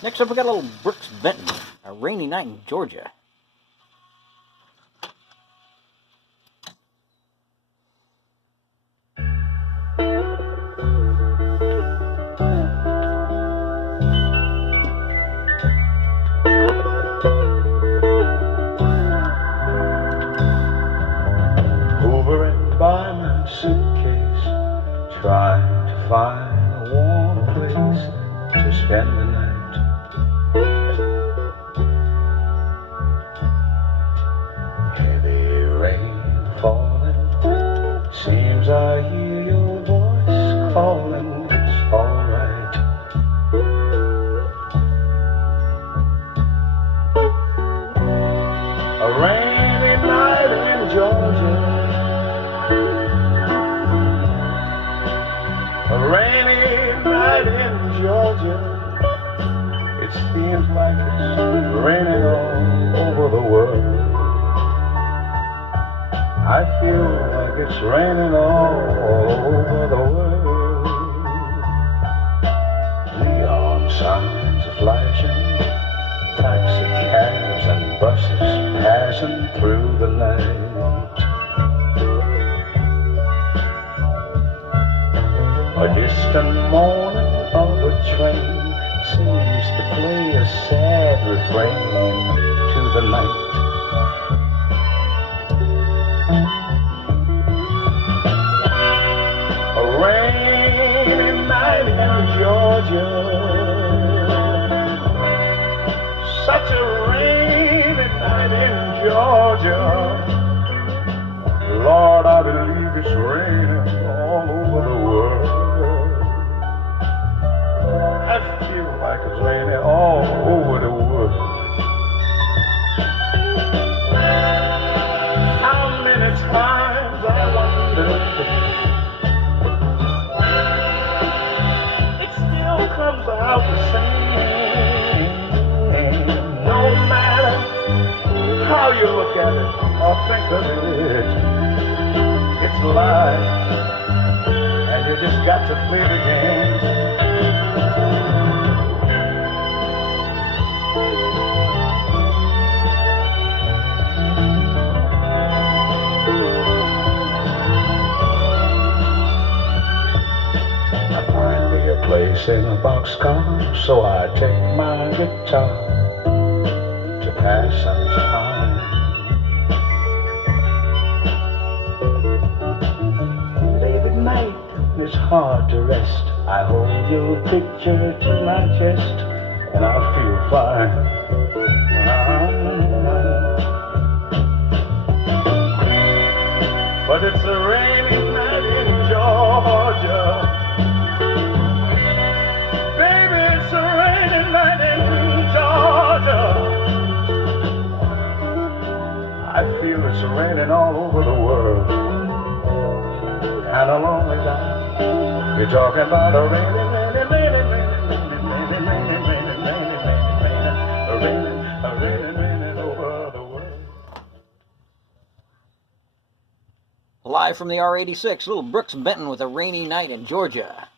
Next up, we got a little Brooks Benton, A Rainy Night in Georgia. Hovering by my suitcase, trying to find a warm place to spend the night. Heavy rain falling, seems I hear your voice calling. It's alright. A rainy night in Georgia, a rainy night in Georgia. It seems like it's raining all over the world. I feel like it's raining all over the world. Neon signs are flashing, taxi cabs and buses passing through the night. A distant moaning of a train seems to play a sad refrain to the night. A rainy night in Georgia, such a rainy night in Georgia. Lord, I believe it's raining all over the world. I feel like it's raining all over the world. How many times I wonder, it still comes out the same. No matter how you look at it or think of it, it's life, and you just got to play the game. I find me a place in a boxcar, so I take my guitar to pass some time. Late at night, it's hard to rest. I hold your picture to my chest, and I feel fine. But it's a rainy night in Georgia. Baby, it's a rainy night in Georgia. I feel it's raining all over the world. And along with that, you're talking about a rainy, rainy, rainy, rainy, rainy, rainy over the world. Live from the R86, little Brooks Benton with A Rainy Night in Georgia.